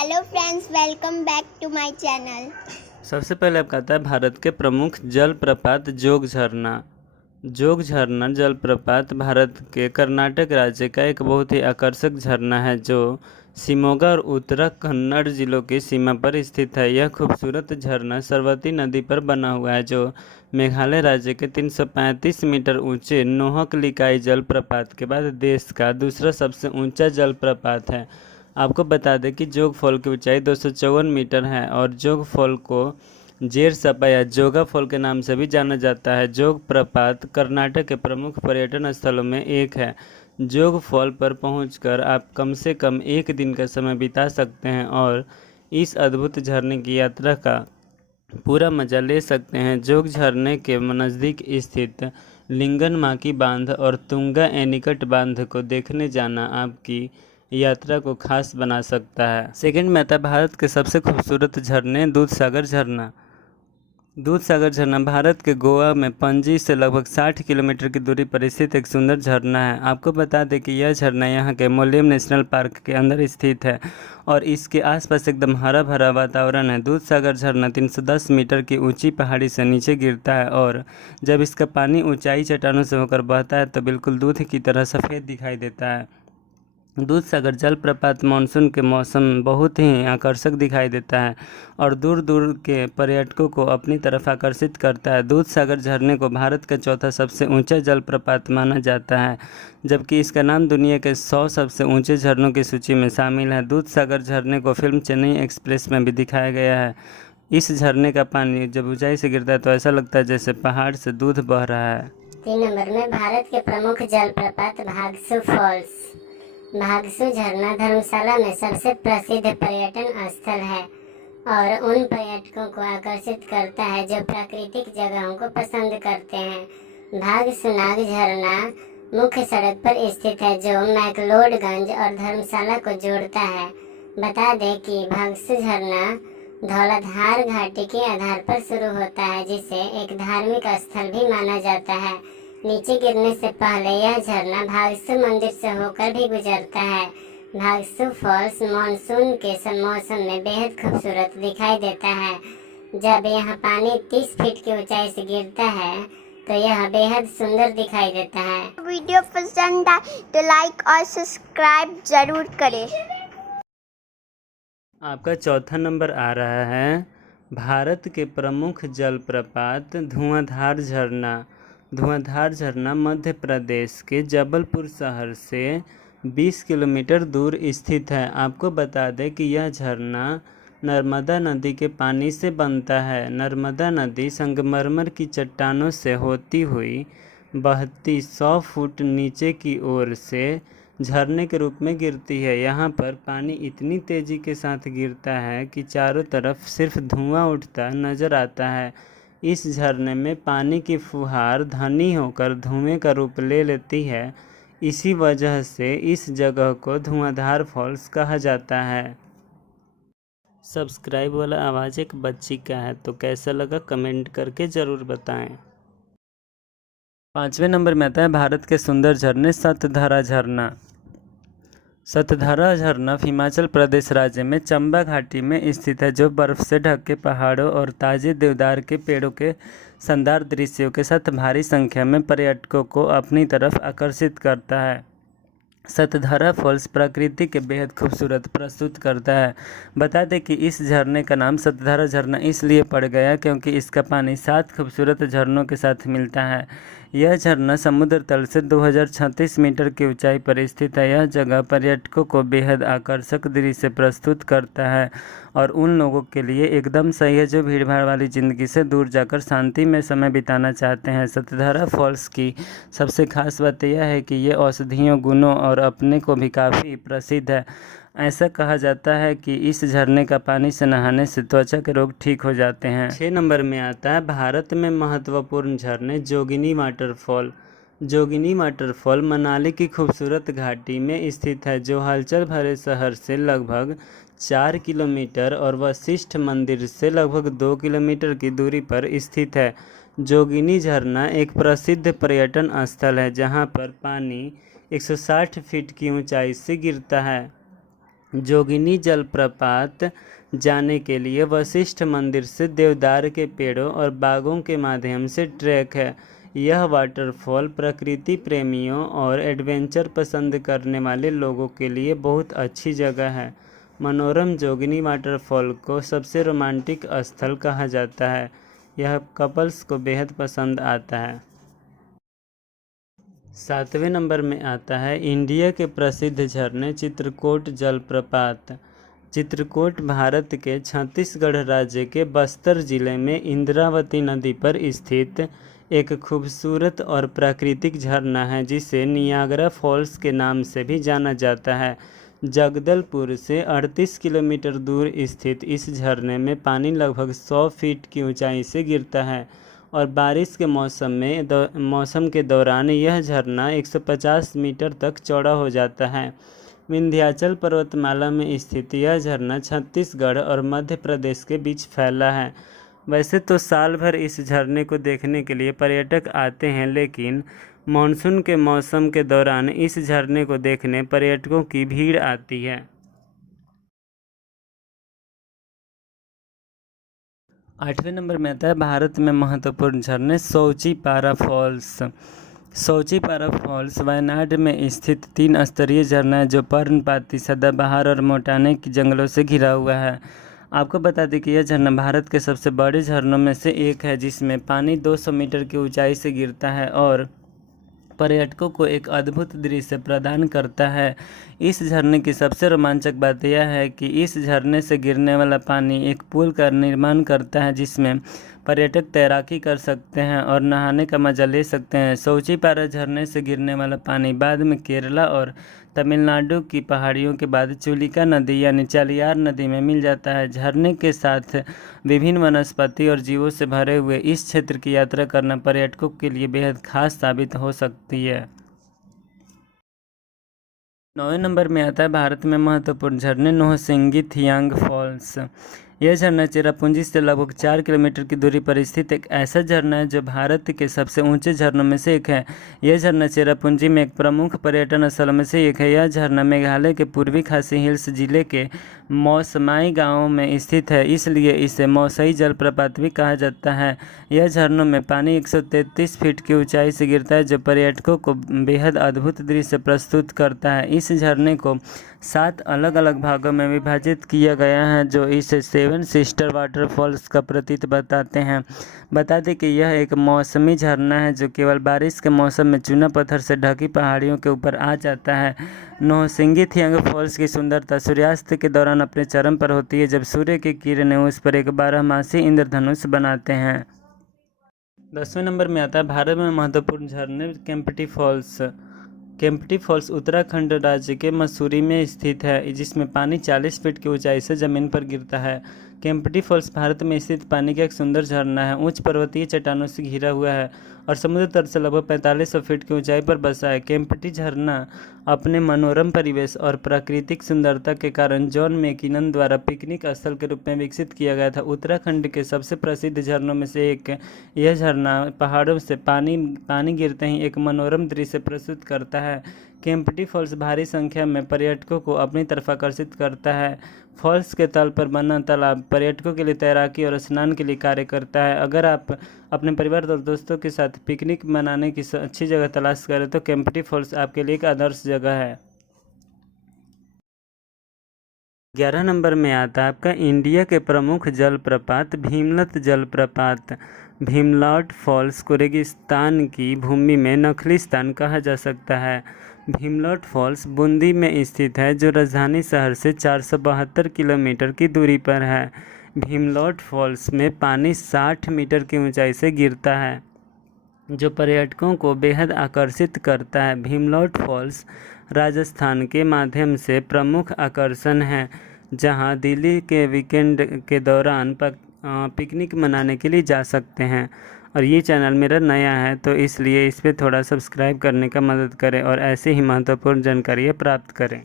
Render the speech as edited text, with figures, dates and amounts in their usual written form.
Hello friends, welcome back to my channel. सबसे पहले आपका आता है भारत के प्रमुख जलप्रपात जोग झरना। जोग झरना जलप्रपात भारत के कर्नाटक राज्य का एक बहुत ही आकर्षक झरना है जो शिमोगा और उत्तरा कन्नड़ जिलों की सीमा पर स्थित है। यह खूबसूरत झरना सरस्वती नदी पर बना हुआ है जो मेघालय राज्य के 335 मीटर ऊंचे नोहकलिकाई जलप्रपात के बाद देश का दूसरा सबसे ऊंचा जलप्रपात है। आपको बता दें कि जोग फॉल की ऊंचाई 254 मीटर है और जोग फॉल को जेर सपा या जोगा फॉल के नाम से भी जाना जाता है। जोग प्रपात कर्नाटक के प्रमुख पर्यटन स्थलों में एक है। जोग फॉल पर पहुंचकर आप कम से कम एक दिन का समय बिता सकते हैं और इस अद्भुत झरने की यात्रा का पूरा मज़ा ले सकते हैं। जोग झरने के नज़दीक स्थित लिंगन माकी बांध और तुंगा एनीकट बांध को देखने जाना आपकी यात्रा को खास बना सकता है। सेकंड में आता है भारत के सबसे खूबसूरत झरने दूधसागर झरना। दूधसागर झरना भारत के गोवा में पणजी से लगभग 60 किलोमीटर की दूरी पर स्थित एक सुंदर झरना है। आपको बता दें कि यह झरना यहाँ के मोलेम नेशनल पार्क के अंदर स्थित है और इसके आसपास एकदम हरा भरा वातावरण है। दूधसागर झरना 310 मीटर की ऊंची पहाड़ी से नीचे गिरता है और जब इसका पानी ऊंचाई चट्टानों से होकर बहता है तो बिल्कुल दूध की तरह सफ़ेद दिखाई देता है। दूधसागर जलप्रपात मानसून के मौसम बहुत ही आकर्षक दिखाई देता है और दूर दूर के पर्यटकों को अपनी तरफ आकर्षित करता है। दूधसागर झरने को भारत का चौथा सबसे ऊंचा जलप्रपात माना जाता है जबकि इसका नाम दुनिया के 100 सबसे ऊंचे झरनों की सूची में शामिल है। दूधसागर झरने को फिल्म चेन्नई एक्सप्रेस में भी दिखाया गया है। इस झरने का पानी जब ऊंचाई से गिरता है तो ऐसा लगता है जैसे पहाड़ से दूध बह रहा है। 3 नंबर में भारत के प्रमुख जलप्रपात भागसू फॉल्स। भागसू झरना धर्मशाला में सबसे प्रसिद्ध पर्यटन स्थल है और उन पर्यटकों को आकर्षित करता है जो प्राकृतिक जगहों को पसंद करते हैं। भागसूनाग झरना मुख्य सड़क पर स्थित है जो मैक्लोडगंज और धर्मशाला को जोड़ता है। बता दें कि भागसू झरना धौलाधार घाटी के आधार पर शुरू होता है जिसे एक धार्मिक स्थल भी माना जाता है। नीचे गिरने से पहले यह झरना भागसू मंदिर से होकर भी गुजरता है। भागसू फॉल्स मानसून के मौसम में बेहद खूबसूरत दिखाई देता है। जब यह पानी 30 फीट की ऊंचाई से गिरता है तो यह बेहद सुंदर दिखाई देता है। वीडियो पसंद आए तो लाइक और सब्सक्राइब जरूर करें। आपका चौथा नंबर आ रहा है भारत के प्रमुख जलप्रपात धुआंधार झरना। धुआंधार झरना मध्य प्रदेश के जबलपुर शहर से 20 किलोमीटर दूर स्थित है। आपको बता दें कि यह झरना नर्मदा नदी के पानी से बनता है। नर्मदा नदी संगमरमर की चट्टानों से होती हुई बहती 100 फुट नीचे की ओर से झरने के रूप में गिरती है। यहाँ पर पानी इतनी तेज़ी के साथ गिरता है कि चारों तरफ सिर्फ धुआं उठता नज़र आता है। इस झरने में पानी की फुहार घनी होकर धुएं का रूप ले लेती है। इसी वजह से इस जगह को धुआंधार फॉल्स कहा जाता है। सब्सक्राइब वाला आवाज़ एक बच्ची का है तो कैसा लगा कमेंट करके ज़रूर बताएं। 5वें नंबर में आता है भारत के सुंदर झरने सतधारा झरना। सतधारा झरना हिमाचल प्रदेश राज्य में चंबा घाटी में स्थित है जो बर्फ से ढके पहाड़ों और ताजे देवदार के पेड़ों के शानदार दृश्यों के साथ भारी संख्या में पर्यटकों को अपनी तरफ आकर्षित करता है। सतधारा फॉल्स प्रकृति के बेहद खूबसूरत प्रस्तुत करता है। बता दें कि इस झरने का नाम सतधारा झरना इसलिए पड़ गया क्योंकि इसका पानी 7 खूबसूरत झरनों के साथ मिलता है। यह झरना समुद्र तल से 2036 मीटर की ऊंचाई पर स्थित है। यह जगह पर्यटकों को बेहद आकर्षक दृश्य प्रस्तुत करता है और उन लोगों के लिए एकदम सही है जो भीड़भाड़ वाली ज़िंदगी से दूर जाकर शांति में समय बिताना चाहते हैं। सतधारा फॉल्स की सबसे खास बात यह है कि ये औषधीयों गुणों और अपने को भी काफ़ी प्रसिद्ध है। ऐसा कहा जाता है कि इस झरने का पानी से नहाने से त्वचा के रोग ठीक हो जाते हैं। 6 नंबर में आता है भारत में महत्वपूर्ण झरने जोगिनी वाटरफॉल। जोगिनी वाटरफॉल मनाली की खूबसूरत घाटी में स्थित है जो हलचल भरे शहर से लगभग 4 किलोमीटर और वशिष्ठ मंदिर से लगभग 2 किलोमीटर की दूरी पर स्थित है। जोगिनी झरना एक प्रसिद्ध पर्यटन स्थल है जहां पर पानी 160 फीट की ऊंचाई से गिरता है। जोगिनी जलप्रपात जाने के लिए वशिष्ठ मंदिर से देवदार के पेड़ों और बागों के माध्यम से ट्रैक है। यह वाटरफॉल प्रकृति प्रेमियों और एडवेंचर पसंद करने वाले लोगों के लिए बहुत अच्छी जगह है। मनोरम जोगिनी वाटरफॉल को सबसे रोमांटिक स्थल कहा जाता है। यह कपल्स को बेहद पसंद आता है। 7वें नंबर में आता है इंडिया के प्रसिद्ध झरने चित्रकूट जलप्रपात। चित्रकूट भारत के छत्तीसगढ़ राज्य के बस्तर जिले में इंद्रावती नदी पर स्थित एक खूबसूरत और प्राकृतिक झरना है जिसे नियाग्रा फॉल्स के नाम से भी जाना जाता है। जगदलपुर से 38 किलोमीटर दूर स्थित इस झरने में पानी लगभग 100 फीट की ऊंचाई से गिरता है और बारिश के मौसम के दौरान यह झरना 150 मीटर तक चौड़ा हो जाता है। विंध्याचल पर्वतमाला में स्थित यह झरना छत्तीसगढ़ और मध्य प्रदेश के बीच फैला है। वैसे तो साल भर इस झरने को देखने के लिए पर्यटक आते हैं, लेकिन मानसून के मौसम के दौरान इस झरने को देखने पर्यटकों की भीड़ आती है। 8वें नंबर में आता है भारत में महत्वपूर्ण झरने सौचीपारा फॉल्स। सौचीपारा फॉल्स वायनाड में स्थित 3 स्तरीय झरना है जो पर्णपाती, सदाबहार और मोटाने की जंगलों से घिरा हुआ है। आपको बता दें कि यह झरना भारत के सबसे बड़े झरनों में से एक है जिसमें पानी 200 मीटर की ऊंचाई से गिरता है और पर्यटकों को एक अद्भुत दृश्य प्रदान करता है। इस झरने की सबसे रोमांचक बात यह है कि इस झरने से गिरने वाला पानी एक पुल का निर्माण करता है जिसमें पर्यटक तैराकी कर सकते हैं और नहाने का मजा ले सकते हैं। सौचीपारा झरने से गिरने वाला पानी बाद में केरला और तमिलनाडु की पहाड़ियों के बाद चुलिका नदी यानी चालियार नदी में मिल जाता है। झरने के साथ विभिन्न वनस्पति और जीवों से भरे हुए इस क्षेत्र की यात्रा करना पर्यटकों के लिए बेहद खास साबित हो सकती है। 9वें नंबर में आता है भारत में महत्वपूर्ण झरने नौहसिंगी थियांग फॉल्स। यह झरना चेरापूंजी से लगभग 4 किलोमीटर की दूरी पर स्थित एक ऐसा झरना है जो भारत के सबसे ऊंचे झरनों में से एक है। यह झरना चेरापूंजी में एक प्रमुख पर्यटन स्थलों में से एक है। यह झरना मेघालय के पूर्वी खासी हिल्स जिले के मौसमाई गांव में स्थित है, इसलिए इसे मौसई जलप्रपात भी कहा जाता है। यह झरनों में पानी 133 फीट की ऊंचाई से गिरता है जो पर्यटकों को बेहद अद्भुत दृश्य प्रस्तुत करता है। इस झरने को 7 अलग अलग भागों में विभाजित किया गया है जो इसे 7 सिस्टर वाटरफॉल्स का प्रतीक बताते हैं। बता दें कि यह एक मौसमी झरना है जो केवल बारिश के मौसम में चूना पत्थर से ढकी पहाड़ियों के ऊपर आ जाता है। नौहसिंगी थियांग फॉल्स की सुंदरता सूर्यास्त के दौरान अपने चरम पर होती है जब सूर्य की किरणें उस पर एक 12मासी इंद्रधनुष बनाते हैं। 10वें नंबर में आता है भारत में महत्वपूर्ण झरने केम्प्टी फॉल्स। केम्प्टी फॉल्स उत्तराखंड राज्य के मसूरी में स्थित है जिसमें पानी 40 फीट की ऊंचाई से जमीन पर गिरता है। केम्प्टी फॉल्स भारत में स्थित पानी का एक सुंदर झरना है। उच्च पर्वतीय चट्टानों से घिरा हुआ है और समुद्र तल से लगभग 4500 फीट की ऊंचाई पर बसा है। केम्प्टी झरना अपने मनोरम परिवेश और प्राकृतिक सुंदरता के कारण जॉन मैकिनन द्वारा पिकनिक स्थल के रूप में विकसित किया गया था। उत्तराखंड के सबसे प्रसिद्ध झरनों में से एक यह झरना पहाड़ों से पानी गिरते ही एक मनोरम दृश्य प्रस्तुत करता है। केम्प्टी फॉल्स भारी संख्या में पर्यटकों को अपनी तरफ आकर्षित करता है। फॉल्स के तल पर बना तालाब पर्यटकों के लिए तैराकी और स्नान के लिए कार्य करता है। अगर आप अपने परिवार और दोस्तों के साथ पिकनिक मनाने की अच्छी जगह तलाश करें तो केम्प्टी फॉल्स आपके लिए एक आदर्श जगह है। 11 नंबर में आता है आपका इंडिया के प्रमुख जलप्रपात भीमलत जलप्रपात। भीमलौट फॉल्स को रेगिस्तान की भूमि में नखलिस्तान कहा जा सकता है। भीमलौट फॉल्स बूंदी में स्थित है जो राजधानी शहर से 472 किलोमीटर की दूरी पर है। भीमलौट फॉल्स में पानी 60 मीटर की ऊंचाई से गिरता है जो पर्यटकों को बेहद आकर्षित करता है। भीमलौट फॉल्स राजस्थान के माध्यम से प्रमुख आकर्षण है जहां दिल्ली के वीकेंड के दौरान पिकनिक मनाने के लिए जा सकते हैं। और ये चैनल मेरा नया है तो इसलिए इस पर थोड़ा सब्सक्राइब करने का मदद करें और ऐसे ही महत्वपूर्ण जानकारियाँ प्राप्त करें।